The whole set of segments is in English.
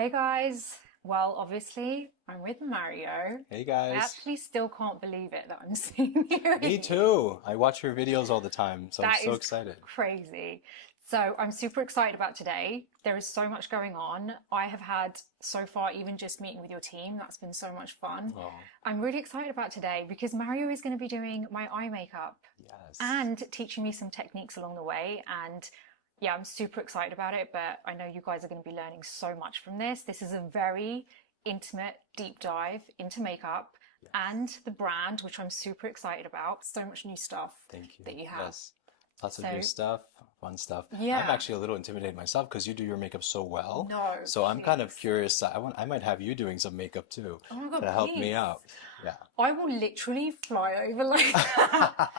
Hey guys, well obviously I'm with Mario. Hey I guys. actually still can't believe it that I'm seeing you. Me too. I watch your videos all the time, so I'm That so is excited. crazy. So I'm super excited about today. There is so much going on. I have had so far, even just meeting with your team, that's been so much fun. Oh, I'm really excited about today because Mario is going to be doing my eye makeup yes. and teaching me some techniques along the way. And yeah, I'm super excited about it, but I know you guys are going to be learning so much from this. This is a very intimate deep dive into makeup Yes. and the brand, which I'm super excited about. So much new stuff Thank you. that you have. Yes. Lots of new So, stuff, fun stuff. I'm yeah, actually a little intimidated myself because you do your makeup so well. no, So I'm kind of please. curious. I might have you doing some makeup too Oh my God, to help me please. out. Yeah. I will literally fly over like that.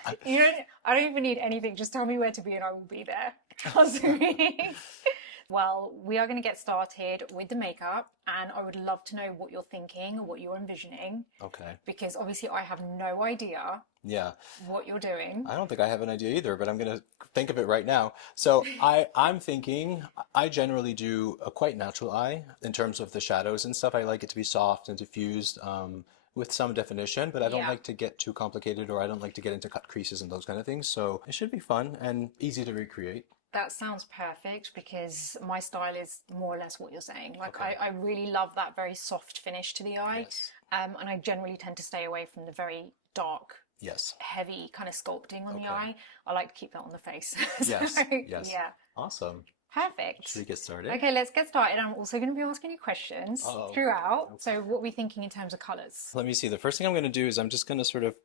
I don't even need anything. Just tell me where to be and I will be there. Trust me. Well, we are going to get started with the makeup, and I would love to know what you're thinking, what you're envisioning, Okay. because obviously I have no idea Yeah. what you're doing. I don't think I have an idea either, but I'm gonna think of it right now. So I'm thinking I generally do a quite natural eye in terms of the shadows and stuff. I like it to be soft and diffused, with some definition, but I don't Yeah. like to get too complicated or I don't like to get into cut creases and those kind of things. So it should be fun and easy to recreate. That sounds perfect because my style is more or less what you're saying. Like Okay. I really love that very soft finish to the eye. Yes. And I generally tend to stay away from the very dark, Yes. heavy kind of sculpting on the Okay. eye. I like to keep that on the face. Yes. So, Yes. yeah, Awesome. Should perfect. we get started? Okay, let's get started. I'm also going to be asking you questions Uh-oh. throughout. So what are we thinking in terms of colors? Let me see. The first thing I'm going to do is I'm just going to sort of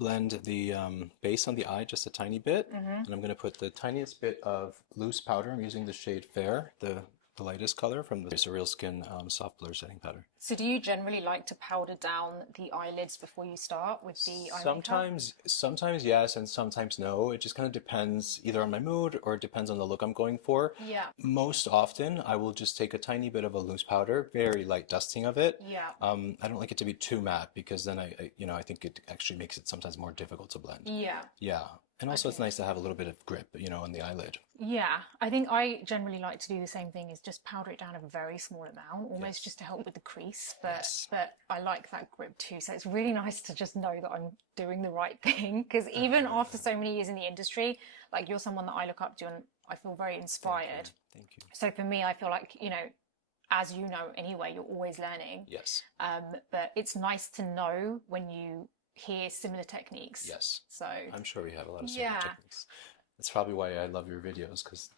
blend the base on the eye just a tiny bit. And I'm going to put the tiniest bit of loose powder. I'm using the shade Fair, the lightest color from the Surreal Skin soft blur setting powder. So do you generally like to powder down the eyelids before you start with the eye makeup? Sometimes yes, and sometimes no. It just kind of depends either on my mood or it depends on the look I'm going for. Yeah. Most often, I will just take a tiny bit of a loose powder, very light dusting of it. Yeah. I don't like it to be too matte because then I think it actually makes it sometimes more difficult to blend. Yeah. Yeah. And also it's Okay. nice to have a little bit of grip, on the eyelid. Yeah, I think I generally like to do the same thing, is just powder it down a very small amount, almost Yes. just to help with the crease. Yes. But I like that grip too. So it's really nice to just know that I'm doing the right thing. Because even after so many years in the industry, like you're someone that I look up to and I feel very inspired. Thank you. So for me, I feel like, as you know anyway, you're always learning. Yes. But it's nice to know when you hear similar techniques. Yes. So I'm sure we have a lot of similar yeah. techniques. That's probably why I love your videos because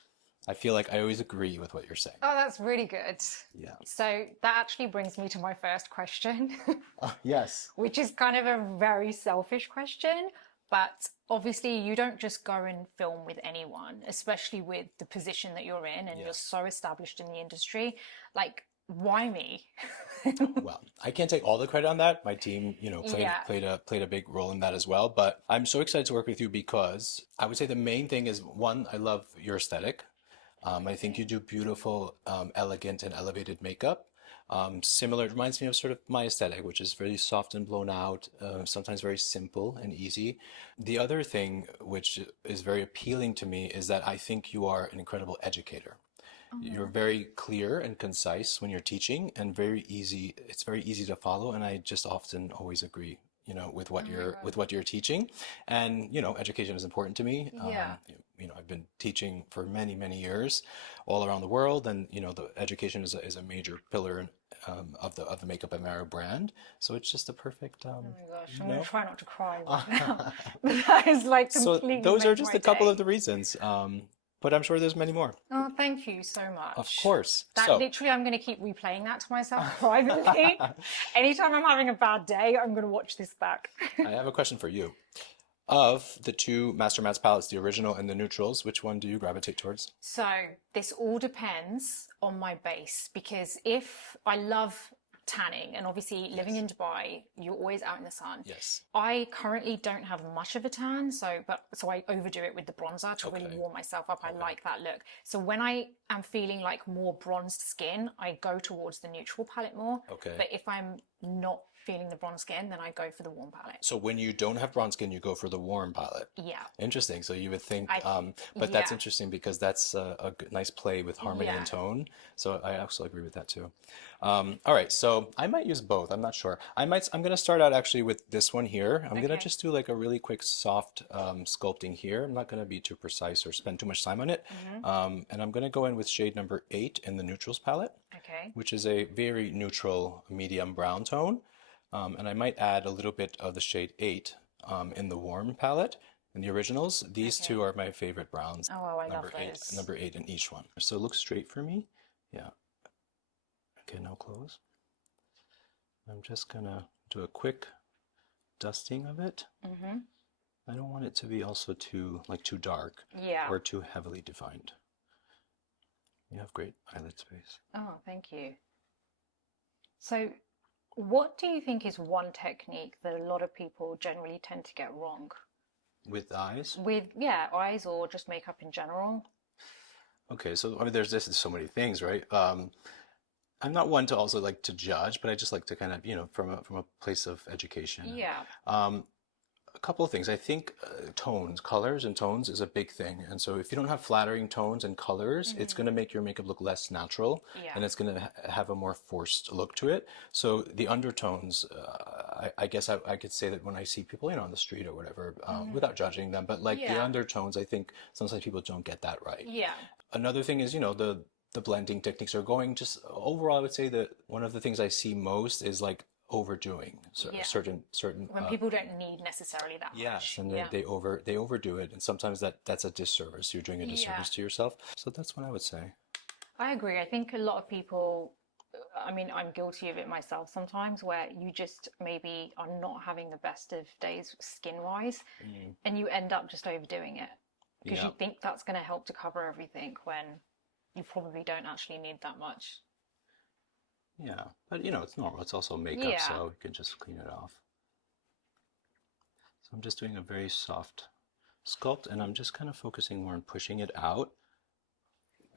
I feel like I always agree with what you're saying. Oh, that's really good. Yeah. So that actually brings me to my first question, Yes. which is kind of a very selfish question. But obviously, you don't just go and film with anyone, especially with the position that you're in and you're Yes. so established in the industry. Like, why me? Well, I can't take all the credit on that. My team, played Yeah. played a big role in that as well. But I'm so excited to work with you because I would say the main thing is one, I love your aesthetic. I think you do beautiful, elegant, and elevated makeup. Similar, it reminds me of sort of my aesthetic, which is very soft and blown out, sometimes very simple and easy. The other thing which is very appealing to me is that I think you are an incredible educator. You're very clear and concise when you're teaching and very easy. It's very easy to follow. And I just often always agree, with what you're teaching. And, education is important to me. Yeah. I've been teaching for many, many years all around the world. And, the education is a major pillar of the Makeup and Mara brand. So it's just a perfect, Oh my gosh, I'm you going know. to try not to cry right now. But that is like So completely those are made just my a couple day. of the reasons. But I'm sure there's many more. Oh, thank you so Of much. course. That So. literally, I'm going to keep replaying that to myself privately. Anytime I'm having a bad day, I'm going to watch this back. I have a question for you. Of the two Master Mats palettes, the original and the neutrals, which one do you gravitate towards? So this all depends on my base, because if I love tanning and obviously living in Dubai, you're always out in the sun. Yes. I currently don't have much of a tan, so I overdo it with the bronzer to really Okay. warm myself up. I like that look. So when I am feeling like more bronzed skin, I go towards the neutral palette more. Okay. But if I'm not feeling the bronze skin, then I go for the warm palette. So when you don't have bronze skin, you go for the warm palette. Yeah. Interesting. So you would think, but that's interesting because that's a nice play with harmony and tone. So I also agree with that too. All right. So I might use both. I'm not sure. I'm going to start out actually with this one here. I'm going to just do like a really quick soft sculpting here. I'm not going to be too precise or spend too much time on it. And I'm going to go in with shade number 8 in the neutrals palette, which is a very neutral medium brown tone. And I might add a little bit of the shade 8 in the warm palette. In the originals, these two are my favorite browns. Oh, I love those. Number 8 in each one. So look straight for me. Yeah. Okay, now close. I'm just gonna do a quick dusting of it. I don't want it to be also too dark or too heavily defined. You have great eyelid space. Oh, thank you. So what do you think is one technique that a lot of people generally tend to get wrong? With eyes? With, eyes or just makeup in general. Okay, so I mean, there's so many things, right? I'm not one to also like to judge, but I just like to kind of, from a place of education. Yeah. A couple of things. I think tones, colors and tones is a big thing. And so if you don't have flattering tones and colors, it's going to make your makeup look less natural and it's going to have a more forced look to it. So the undertones, I guess I could say that when I see people, on the street or whatever, without judging them, but like the undertones, I think sometimes people don't get that right. Yeah. Another thing is, the blending techniques are going just overall, I would say that one of the things I see most is like overdoing certain when people don't need necessarily that much. And they overdo it, and sometimes that's a disservice. You're doing a disservice to yourself. So that's what I would say. I agree. I think a lot of people, I mean, I'm guilty of it myself sometimes, where you just maybe are not having the best of days skin wise and you end up just overdoing it because you think that's going to help to cover everything when you probably don't actually need that much. Yeah, but it's normal. It's also makeup, so you can just clean it off. So I'm just doing a very soft sculpt, and I'm just kind of focusing more on pushing it out.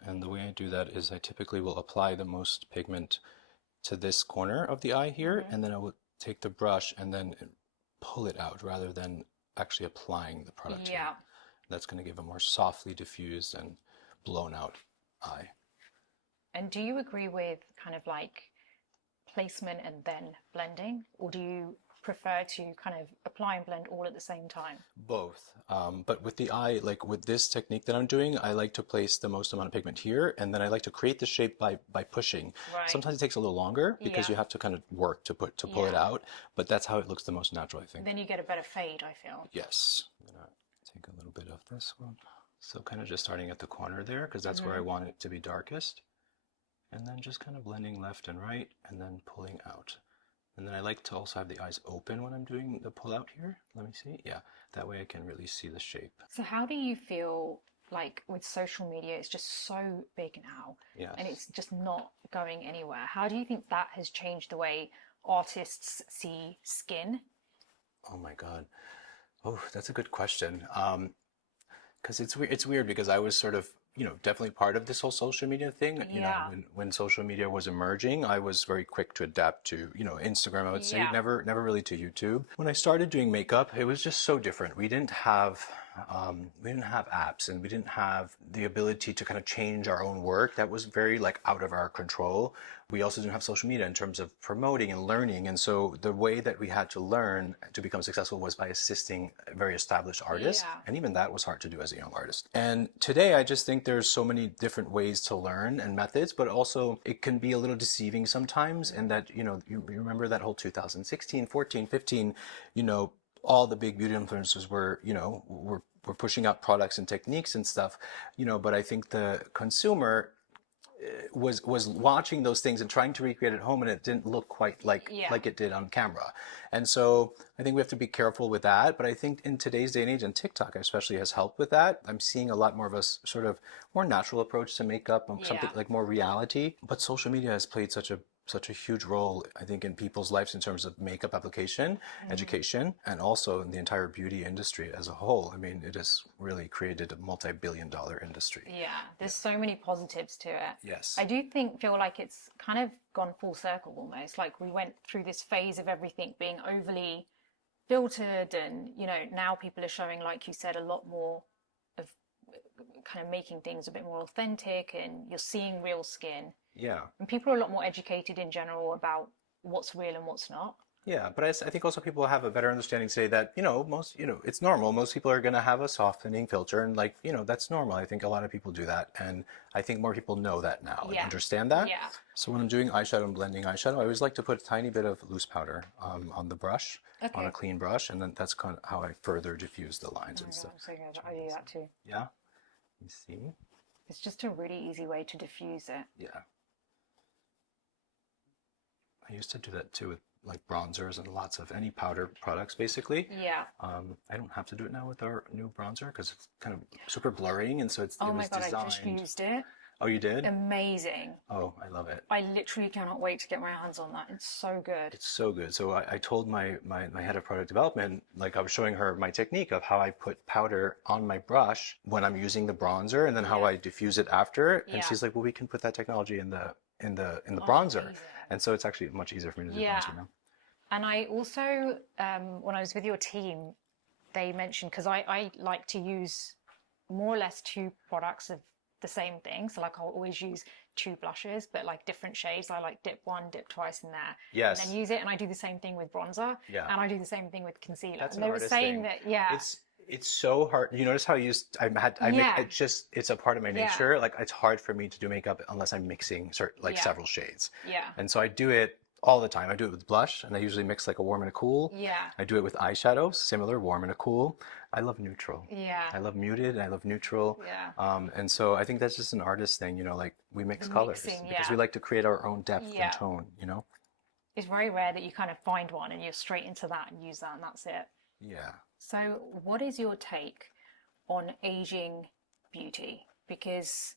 And the way I do that is I typically will apply the most pigment to this corner of the eye here, and then I will take the brush and then pull it out rather than actually applying the product to it. That's going to give a more softly diffused and blown out eye. And do you agree with kind of like placement and then blending, or do you prefer to kind of apply and blend all at the same time? Both. But with the eye, like with this technique that I'm doing, I like to place the most amount of pigment here, and then I like to create the shape by pushing. Sometimes it takes a little longer because you have to kind of work to pull it out, but that's how it looks the most natural, I think. Then you get a better fade, I feel. Yes. I'm gonna take a little bit of this one. So kind of just starting at the corner there, because that's where I want it to be darkest. And then just kind of blending left and right, and then pulling out. And then I like to also have the eyes open when I'm doing the pull out here. Let me see. Yeah, that way I can really see the shape. So how do you feel like with social media, it's just so big now, and it's just not going anywhere? How do you think that has changed the way artists see skin? Oh my God. Oh, that's a good question. Because it's weird because I was sort of, definitely part of this whole social media thing. When social media was emerging, I was very quick to adapt to, Instagram, I would say, never really to YouTube. When I started doing makeup, it was just so different. We didn't have apps, and we didn't have the ability to kind of change our own work. That was very out of our control. We also didn't have social media in terms of promoting and learning. And so the way that we had to learn to become successful was by assisting very established artists. And even that was hard to do as a young artist. And today I just think there's so many different ways to learn and methods, but also it can be a little deceiving sometimes. And that, you remember that whole 2016, 14, 15, all the big beauty influencers were pushing out products and techniques and stuff, but I think the consumer was watching those things and trying to recreate it at home, and it didn't look quite like it did on camera. And so I think we have to be careful with that. But I think in today's day and age, and TikTok especially has helped with that. I'm seeing a lot more of a sort of more natural approach to makeup, something like more reality. But social media has played such a such a huge role, I think, in people's lives in terms of makeup application, education, and also in the entire beauty industry as a whole. I mean, it has really created a multi-billion-dollar industry. Yeah, there's so many positives to it. Yes. I do feel like it's kind of gone full circle almost. Like we went through this phase of everything being overly filtered, and you know, now people are showing, like you said, a lot more of kind of making things a bit more authentic, and you're seeing real skin. Yeah. And people are a lot more educated in general about what's real and what's not. Yeah, but I think also people have a better understanding, say that, you know, most, you know, it's normal. Most people are going to have a softening filter, and like, you know, that's normal. I think a lot of people do that. And I think more people know that now and understand that. Yeah. So when I'm doing eyeshadow and blending eyeshadow, I always like to put a tiny bit of loose powder on the brush, on a clean brush. And then that's kind of how I further diffuse the lines and stuff. I'm so good. I do that too. Yeah. You see? It's just a really easy way to diffuse it. Yeah. I used to do that too with like bronzers and lots of any powder products, basically. Yeah. I don't have to do it now with our new bronzer because it's kind of super blurring, and so it's Oh it my was God, designed. I just used it. Oh, you did? Amazing. Oh, I love it. I literally cannot wait to get my hands on that. It's so good. It's so good. So I told my head of product development, like I was showing her my technique of how I put powder on my brush when I'm using the bronzer, and then how I diffuse it after. And she's like, well, we can put that technology in the bronzer. Amazing. And so it's actually much easier for me to do bronzer now. And I also, when I was with your team, they mentioned, because I like to use more or less 2 products of the same thing. So like I'll always use 2 blushes, but like different shades. I like dip 1, dip twice in there. Yes. And then use it. And I do the same thing with bronzer. Yeah. And I do the same thing with concealer. That's and an they were artist saying thing. that, It's so hard. You notice how you it's a part of my nature. Like it's hard for me to do makeup unless I'm mixing several shades. Yeah. And so I do it all the time. I do it with blush, and I usually mix like a warm and a cool. Yeah. I do it with eyeshadow, similar, warm and a cool. I love neutral. Yeah. I love muted, and I love neutral. Yeah. And so I think that's just an artist thing, you know, like we mix colors because we like to create our own depth and tone, you know? It's very rare that you kind of find one and you're straight into that and use that and that's it. Yeah. So what is your take on aging beauty? Because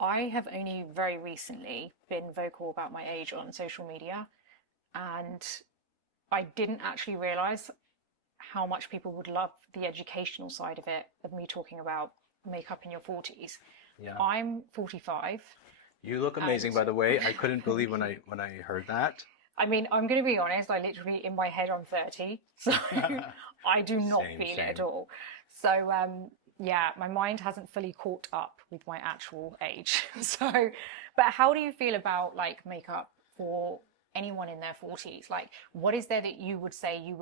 I have only very recently been vocal about my age on social media, and I didn't actually realize how much people would love the educational side of it, of me talking about makeup in your 40s. Yeah. I'm 45. You look amazing, by the way. I couldn't believe when I heard that. I mean, I'm going to be honest, I literally, in my head, I'm 30. So I do not feel it at all. So, yeah, my mind hasn't fully caught up with my actual age. So, but how do you feel about like makeup for anyone in their 40s? Like, what is there that you would say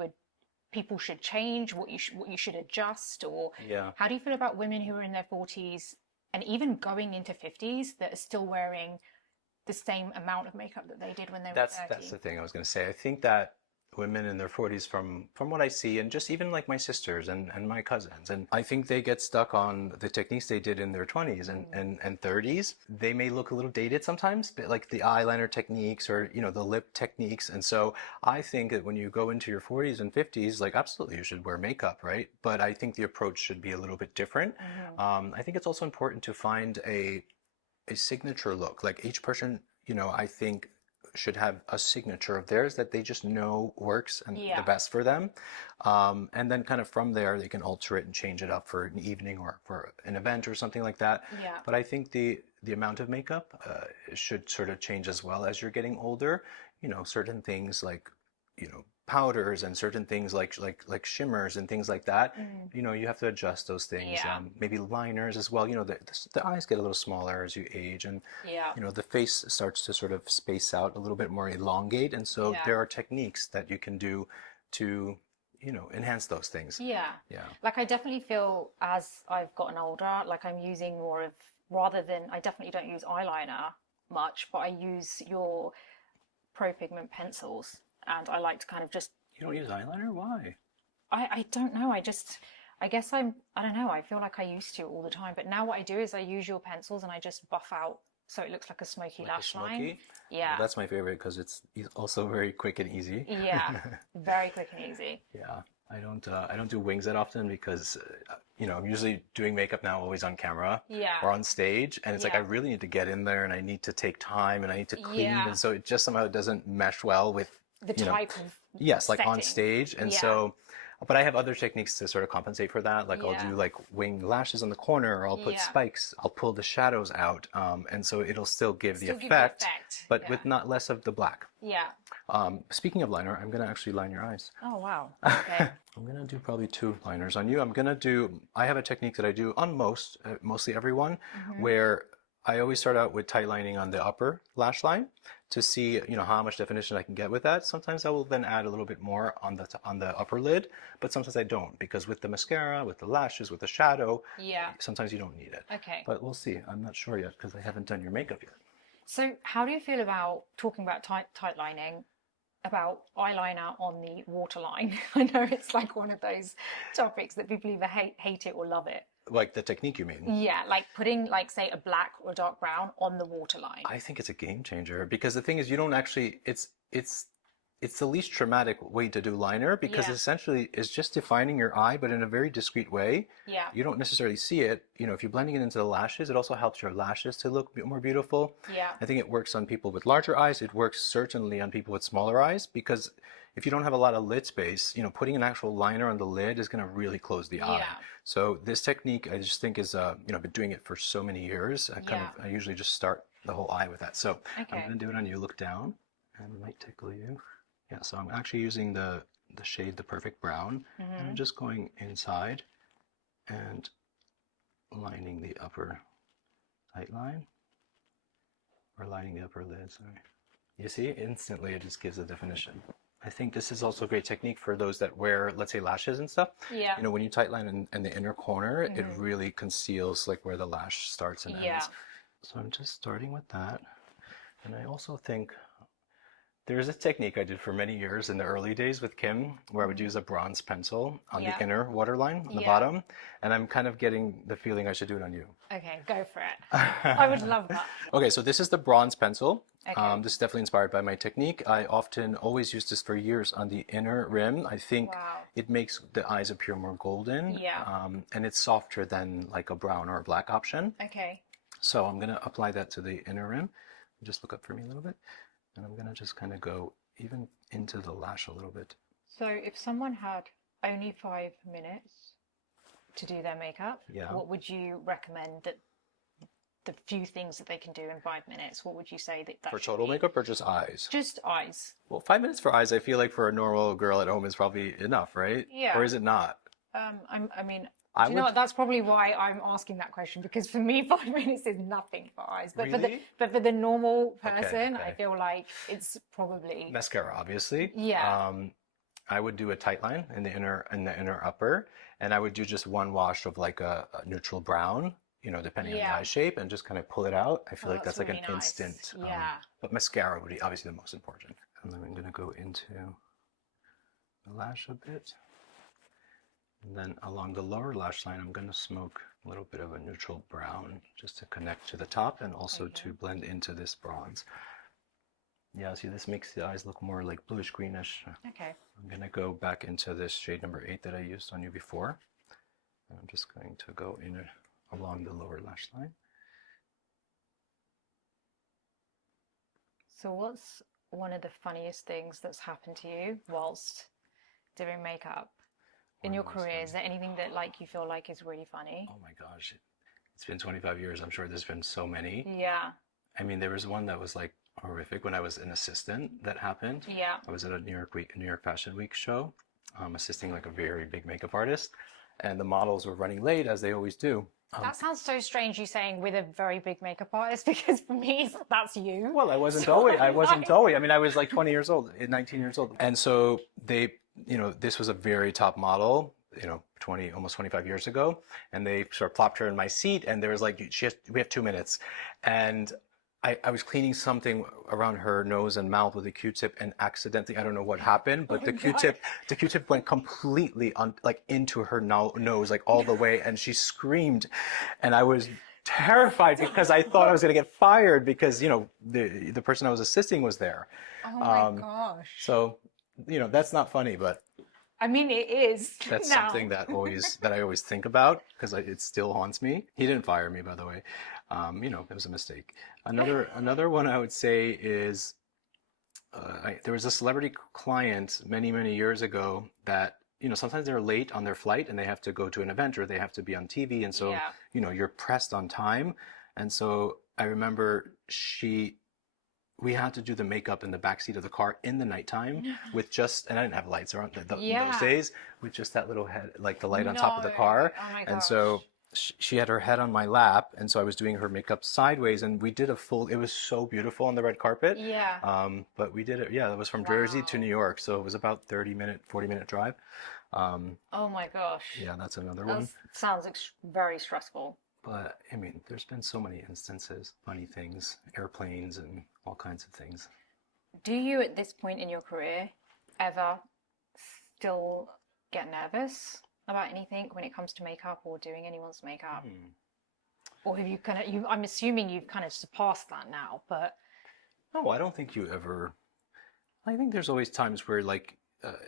people should change, what you should adjust, or how do you feel about women who are in their 40s and even going into 50s that are still wearing the same amount of makeup that they did when they were 30? That's the thing I was going to say. I think that women in their 40s, from what I see, and just even like my sisters and my cousins, and I think they get stuck on the techniques they did in their 20s and 30s. They may look a little dated sometimes, but like the eyeliner techniques or, you know, the lip techniques. And so I think that when you go into your 40s and 50s, like absolutely you should wear makeup, right? But I think the approach should be a little bit different. I think it's also important to find a signature look. Like each person, you know, I think should have a signature of theirs that they just know works and the best for them. And then kind of from there, they can alter it and change it up for an evening or for an event or something like that. Yeah. But I think the amount of makeup should sort of change as well as you're getting older. You know, certain things like, you know, powders and certain things like shimmers and things like that, you know, you have to adjust those things. Maybe liners as well. You know, the eyes get a little smaller as you age, and you know, the face starts to sort of space out a little bit more, elongate, and so there are techniques that you can do to, you know, enhance those things. Like I definitely feel as I've gotten older, like I'm using more of, rather than, I definitely don't use eyeliner much, but I use your Pro Pigment pencils. And I like to kind of just... You don't use eyeliner? Why? I don't know. I guess I don't know. I feel like I used to all the time. But now what I do is I use your pencils and I just buff out so it looks like a smoky lash line. Yeah. Well, that's my favorite because it's also very quick and easy. Yeah. Very quick and easy. Yeah. I don't do wings that often because, you know, I'm usually doing makeup now always on camera or on stage. And it's like, I really need to get in there and I need to take time and I need to clean. And so it just somehow doesn't mesh well with the type of like on stage. And so, but I have other techniques to sort of compensate for that. Like I'll do like wing lashes on the corner, or I'll put spikes, I'll pull the shadows out. And so it'll still give the effect, but with not less of the black. Speaking of liner, I'm going to actually line your eyes. Oh, wow. Okay. I'm going to do probably 2 liners on you. I have a technique that I do on mostly everyone, where I always start out with tight lining on the upper lash line to see, you know, how much definition I can get with that. Sometimes I will then add a little bit more on the upper lid, but sometimes I don't, because with the mascara, with the lashes, with the shadow, sometimes you don't need it. Okay. But we'll see. I'm not sure yet because I haven't done your makeup yet. So how do you feel about talking about tight lining, about eyeliner on the waterline? I know it's like one of those topics that people either hate it or love it. Like the technique, you mean? Yeah, like putting, like, say, a black or dark brown on the waterline. I think it's a game changer, because the thing is, you don't actually, it's the least traumatic way to do liner, because essentially it's just defining your eye, but in a very discreet way. Yeah. You don't necessarily see it. You know, if you're blending it into the lashes, it also helps your lashes to look more beautiful. Yeah. I think it works on people with larger eyes. It works certainly on people with smaller eyes, because if you don't have a lot of lid space, you know, putting an actual liner on the lid is going to really close the eye. So this technique, I just think is, you know, I've been doing it for so many years. I usually just start the whole eye with that. So I'm going to do it on you. Look down, and it might tickle you. Yeah, so I'm actually using the shade The Perfect Brown, and I'm just going inside and lining the upper tight line, or lining the upper lid, sorry. You see, instantly it just gives a definition. I think this is also a great technique for those that wear, let's say, lashes and stuff. Yeah. You know, when you tight line in the inner corner, it really conceals like where the lash starts and ends. So I'm just starting with that. And I also think there's a technique I did for many years in the early days with Kim, where I would use a bronze pencil on the inner waterline, on the bottom. And I'm kind of getting the feeling I should do it on you. Okay, go for it. I would love that. Okay, so this is the bronze pencil. Okay. This is definitely inspired by my technique. I often always use this for years on the inner rim. I think it makes the eyes appear more golden. Yeah. And it's softer than like a brown or a black option. Okay. So I'm going to apply that to the inner rim. Just look up for me a little bit. And I'm going to just kind of go even into the lash a little bit. So if someone had only 5 minutes to do their makeup, what would you recommend that the few things that they can do in 5 minutes, what would you say that for total makeup, or just eyes? Just eyes. Well, 5 minutes for eyes, I feel like for a normal girl at home is probably enough, right? Yeah. Or is it not? I mean, you know what? That's probably why I'm asking that question, because for me, 5 minutes is nothing for eyes. But for the normal person, I feel like it's probably mascara, obviously. Yeah. I would do a tight line in the inner upper, and I would do just one wash of like a neutral brown, you know, depending on the eye shape, and just kind of pull it out. I feel like that's like really an instant. But mascara would be obviously the most important. And then I'm going to go into the lash a bit. And then along the lower lash line, I'm going to smoke a little bit of a neutral brown just to connect to the top, and also to blend into this bronze. Yeah, see, this makes the eyes look more like bluish greenish. Okay. I'm going to go back into this shade number 8 that I used on you before. And I'm just going to go in along the lower lash line. So what's one of the funniest things that's happened to you whilst doing makeup? In your career, is there anything that like you feel like is really funny? Oh my gosh, it's been 25 years. I'm sure there's been so many. Yeah. I mean, there was one that was like horrific when I was an assistant that happened. Yeah. I was at a New York Fashion Week show, assisting like a very big makeup artist, and the models were running late, as they always do. That sounds so strange, you saying with a very big makeup artist, because for me, that's you. Well, I wasn't always. I mean, I was like 20 years old, 19 years old. And so they, you know, this was a very top model, you know, almost 25 years ago. And they sort of plopped her in my seat, and there was like, we have 2 minutes. And I was cleaning something around her nose and mouth with a Q-tip, and accidentally, I don't know what happened, but the Q-tip went completely into her nose, like all the way, and she screamed, and I was terrified because I thought I was going to get fired because, you know, the person I was assisting was there. Oh my gosh. So, you know, that's not funny, but I mean, it is That's now. something that I always think about because it still haunts me. He didn't fire me, by the way. You know, it was a mistake. Another one I would say is there was a celebrity client many years ago that, you know, sometimes they're late on their flight and they have to go to an event or they have to be on TV, and so Yeah. you know, you're pressed on time. And so I remember we had to do the makeup in the backseat of the car in the nighttime with just, and I didn't have lights around in those days, with just that little head, like the light on top of the car. Oh my And gosh. so she had her head on my lap, and so I was doing her makeup sideways, and we did a full, it was so beautiful on the red carpet. Yeah. But we did it, yeah, it was from Jersey to Wow. New York, so it was about 40-minute drive. Oh my gosh. Yeah, that's another That one. sounds very stressful. But I mean, there's been so many instances, funny things, airplanes and all kinds of things. Do you, at this point in your career, ever still get nervous about anything when it comes to makeup or doing anyone's makeup? Or have you I'm assuming you've kind of surpassed that now, but No, I don't think you ever. I think there's always times where, like,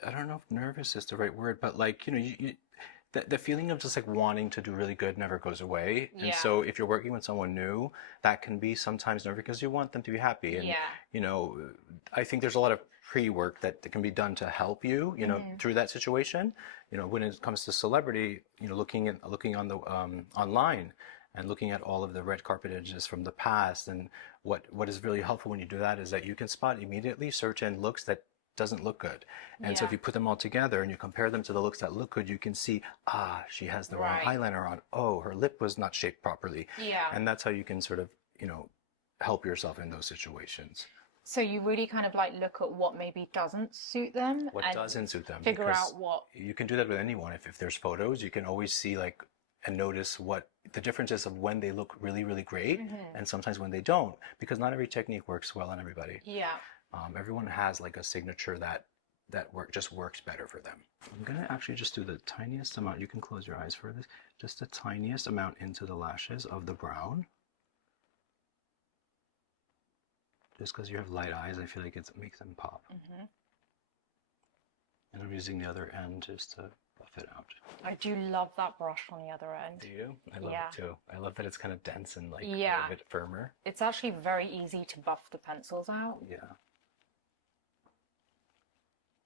I don't know if nervous is the right word, but like, you know, the feeling of just like wanting to do really good never goes away. And Yeah. so if you're working with someone new, that can be sometimes nervous because you want them to be happy. And, yeah. you know, I think there's a lot of pre-work that can be done to help you, you know, through that situation. You know, when it comes to celebrity, you know, looking on the online and looking at all of the red carpet images from the past, and what is really helpful when you do that is that you can spot immediately certain looks that doesn't look good. And so if Yeah. you put them all together and you compare them to the looks that look good, you can see, she has the wrong Right. eyeliner on. Oh, her lip was not shaped properly. Yeah. And that's how you can sort of, you know, help yourself in those situations. So you really kind of like look at what maybe doesn't suit them What and doesn't suit them. figure because out what. you can do that with anyone. If there's photos, you can always see like and notice what the difference is of when they look really great and sometimes when they don't, because not every technique works well on everybody. Yeah. Everyone has like a signature that just works better for them. I'm gonna actually just do the tiniest amount. You can close your eyes for this. Just the tiniest amount into the lashes of the brown. Just because you have light eyes, I feel like it makes them pop. And I'm using the other end just to buff it out. I do love that brush on the other end. Do you? I love Yeah. it too. I love that it's kind of dense and like a Yeah. little bit firmer. It's actually very easy to buff the pencils out. Yeah.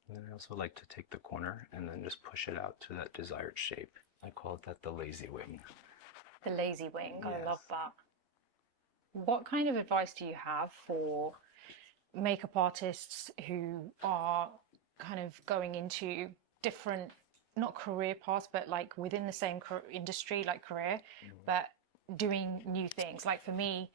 And then I also like to take the corner and then just push it out to that desired shape. I call it the lazy wing. The lazy wing. I Yes. love that. What kind of advice do you have for makeup artists who are kind of going into different, not career paths, but like within the same industry, like career, but doing new things? Like for me,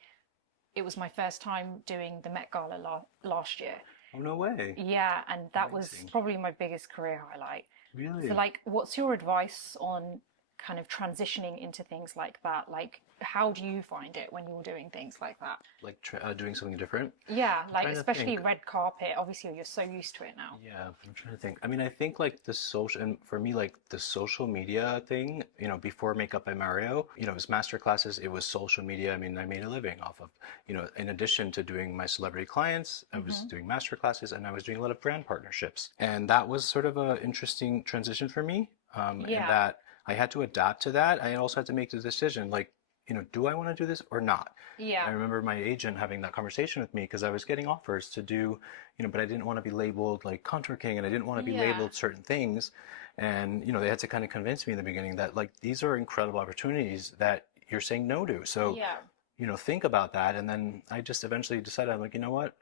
it was my first time doing the Met Gala last year. Oh, no way. Yeah, and that was Amazing. probably my biggest career highlight. Really? So like, what's your advice on kind of transitioning into things like that? Like, how do you find it when you're doing things like that? Like doing something different? Yeah, like trying to especially think. red carpet. Obviously, you're so used to it now. Yeah, I'm trying to think. I mean, I think like the social, and for me, like the social media thing, you know, before Makeup by Mario, you know, it was master classes, it was social media. I mean, I made a living off of, you know, in addition to doing my celebrity clients, I was doing master classes and I was doing a lot of brand partnerships. And that was sort of an interesting transition for me. In Yeah. that I had to adapt to that. I also had to make the decision, like, you know, do I want to do this or not? I Yeah, remember my agent having that conversation with me because I was getting offers to do, you know, but I didn't want to be labeled like contour king and I didn't want to be Yeah. labeled certain things. And, you know, they had to kind of convince me in the beginning that like these are incredible opportunities that you're saying no to. So, yeah, you know, think about that. And then I just eventually decided, I'm like, you know what?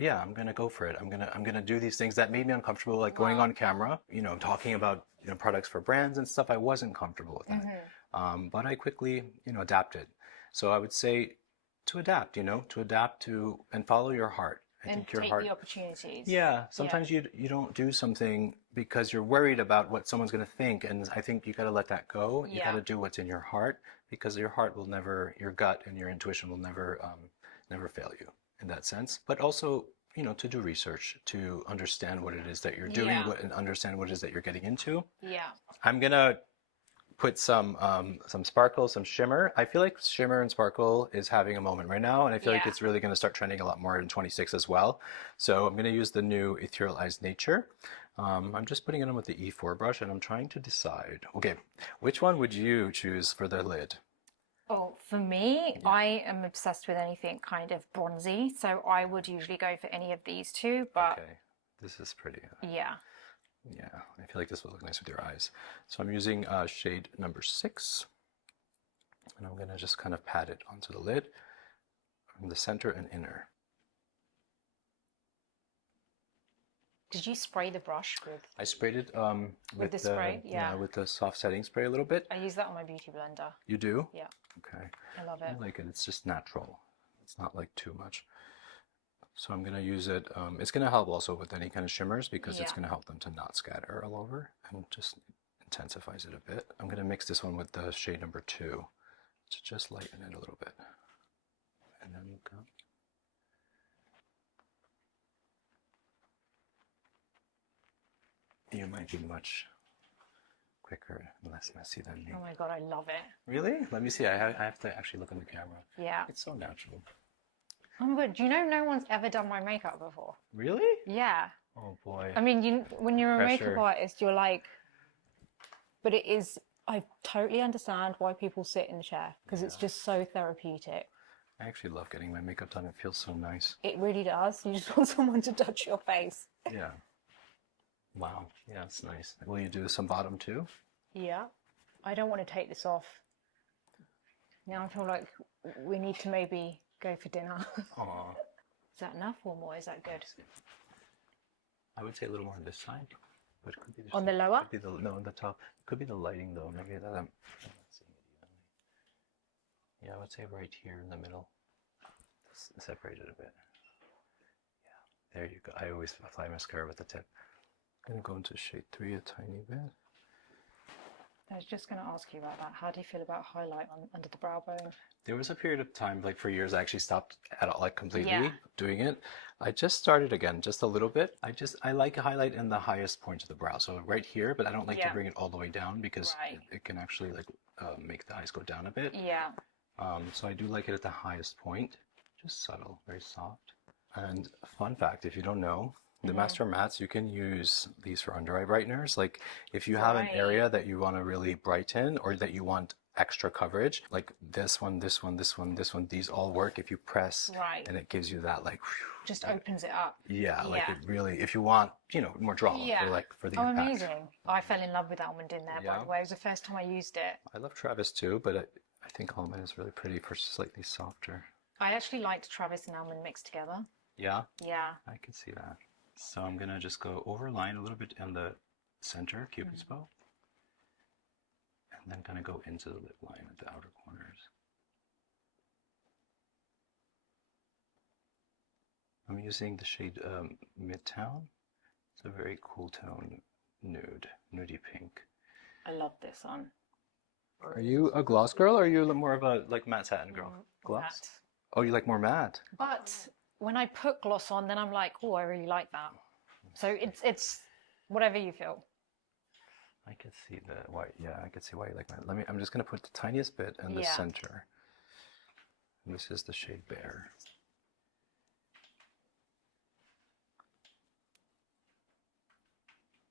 Yeah, I'm gonna go for it. I'm gonna do these things that made me uncomfortable, like going Wow. on camera, you know, talking about, you know, products for brands and stuff. I wasn't comfortable with that. But I quickly, you know, adapted. So I would say to adapt, you know, to adapt to and follow your heart. I and think your take heart. the opportunities. Yeah, sometimes you don't do something because you're worried about what someone's going to think, and I think you got to let that go. You got Yeah. to do what's in your heart because your heart will never, your gut and your intuition will never, never fail you in that sense. But also, you know, to do research, to understand what it is that you're doing, Yeah. and understand what it is that you're getting into. Yeah, I'm gonna put some sparkle, some shimmer. I feel like shimmer and sparkle is having a moment right now, and I feel like Yeah. it's really going to start trending a lot more in 26 as well. So I'm going to use the new Ethereal Eyes Nature. I'm just putting it on with the E4 brush and I'm trying to decide. Okay, which one would you choose for the lid? Oh, for me, I am obsessed with anything kind of bronzy, so I would usually go for any of these two, but Okay, this is pretty. yeah. Yeah, I feel like this will look nice with your eyes. So I'm using shade number 6, and I'm gonna just kind of pat it onto the lid from the center and inner. Did you spray the brush with? I sprayed it With the spray? Yeah. with the soft setting spray a little bit. I use that on my beauty blender. You do? Yeah. Okay. I love I it. like it. It's just natural. It's not like too much. So I'm gonna use it. It's gonna help also with any kind of shimmers because it's gonna help them to not scatter all over and just intensifies it a bit. I'm gonna mix this one with the shade number 2 to just lighten it a little bit. And then we'll go. You might be much quicker and less messy than me. Oh my god, I love it. Really? Let me see. I have to actually look in the camera. Yeah. It's so natural. Oh my god, do you know no one's ever done my makeup before? Really? Yeah. Oh boy. I mean, when you're a Pressure. makeup artist, you're like, but it is, I totally understand why people sit in the chair because it's just so therapeutic. I actually love getting my makeup done. It feels so nice. It really does. You just want someone to touch your face. Yeah. Wow. Yeah, it's nice. Will you do some bottom too? Yeah. I don't want to take this off. Now I feel like we need to maybe go for dinner. Aw. Is that enough or more? Is that good? I would say a little more on this side, but it could be On the lower? Could be the, no, on the top. It could be the lighting though. Maybe that I'm not seeing it evenly. Yeah, I would say right here in the middle. Separate it a bit. Yeah, there you go. I always apply mascara with the tip. I'm gonna go into shade 3 a tiny bit. I was just going to ask you about that. How do you feel about highlight under the brow bone? There was a period of time, like for years, I actually stopped at all, like completely Yeah. doing it. I just started again, just a little bit. I like a highlight in the highest point of the brow, so right here, but I don't like to bring it all the way down because it can actually like make the eyes go down a bit. Yeah. So I do like it at the highest point, just subtle, very soft. And fun fact, if you don't know, the Master Mattes, you can use these for under eye brighteners. Like if you have an area that you want to really brighten or that you want extra coverage, like this one, this one, this one, this one, these all work if you press and it gives you that like whew, just opens it up. Yeah, like it really, if you want, you know, more draw for like for the impact. Amazing. I fell in love with almond in there, by the way. It was the first time I used it. I love Travis too, but I think almond is really pretty for slightly softer. I actually liked Travis and almond mixed together. Yeah? Yeah. I can see that. So I'm gonna just go overline a little bit in the center, Cupid's bow, and then kind of go into the lip line at the outer corners. I'm using the shade Midtown. It's a very cool tone nude, nudie pink. I love this one. Are you a gloss girl or are you more of a like matte satin girl? Gloss? Matte. Oh, you like more matte? But when I put gloss on, then I'm like, oh, I really like that. So it's whatever you feel. I can see the why. Yeah, I can see why you like matte. I'm just gonna put the tiniest bit in the center. And this is the shade Bear.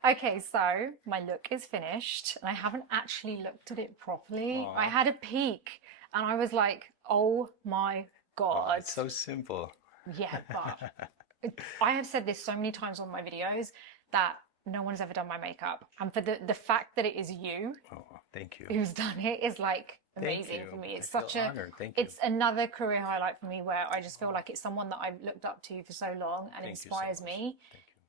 Okay, so my look is finished and I haven't actually looked at it properly. I had a peek and I was like, oh my God. Oh, it's so simple. Yeah, but I have said this so many times on my videos that no one's ever done my makeup. And for the fact that it is you thank you. who's done it is like amazing for me. It's such a, it's another career highlight for me where I just feel like it's someone that I've looked up to for so long and inspires me.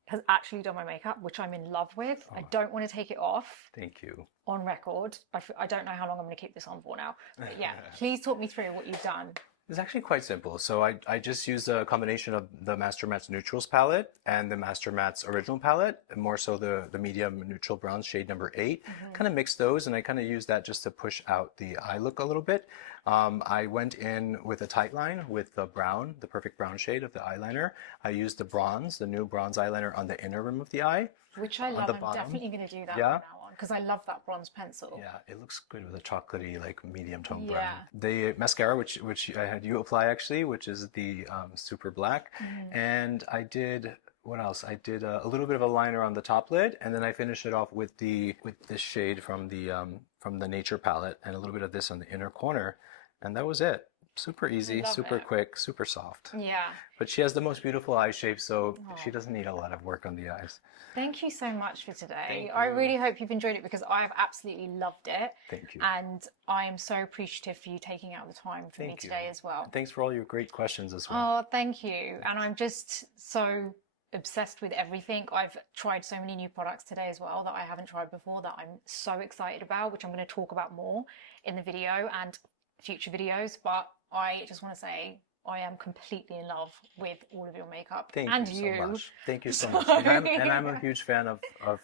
Has actually done my makeup, which I'm in love with. I don't want to take it off. Thank you. On record. I don't know how long I'm going to keep this on for now. But yeah, please talk me through what you've done. It's actually quite simple. So I just use a combination of the Master Matte's Neutrals palette and the Master Matte's Original palette, and more so the medium neutral brown shade number 8. Kind of mix those, and I kind of use that just to push out the eye look a little bit. I went in with a tight line with the brown, the perfect brown shade of the eyeliner. I used the bronze, the new bronze eyeliner on the inner rim of the eye. Which I love. I'm definitely going to do that from now on because I love that bronze pencil. Yeah, it looks good with a chocolatey, like medium tone brown. The mascara, which I had you apply actually, which is the super black, and I did what else? I did a little bit of a liner on the top lid, and then I finished it off with this shade from the Nature palette, and a little bit of this on the inner corner, and that was it. Super easy, Love super it. quick, super soft. Yeah. But she has the most beautiful eye shape, so she doesn't need a lot of work on the eyes. Thank you so much for today. Thank I you. really hope you've enjoyed it because I've absolutely loved it. Thank you. And I am so appreciative for you taking out the time for me Thank you. today as well. Thanks for all your great questions as well. Oh, thank you. And I'm just so obsessed with everything. I've tried so many new products today as well that I haven't tried before that I'm so excited about, which I'm going to talk about more in the video and future videos. But I just want to say I am completely in love with all of your makeup. Thank and you so much. Thank you so So- much. And I'm a huge fan of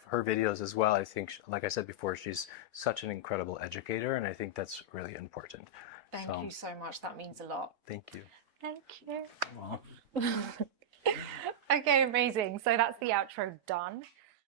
her videos as well. I think, like I said before, she's such an incredible educator, and I think that's really important. Thank you so much. That means a lot. Thank you. Thank you. Aw. Okay, amazing. So that's the outro done.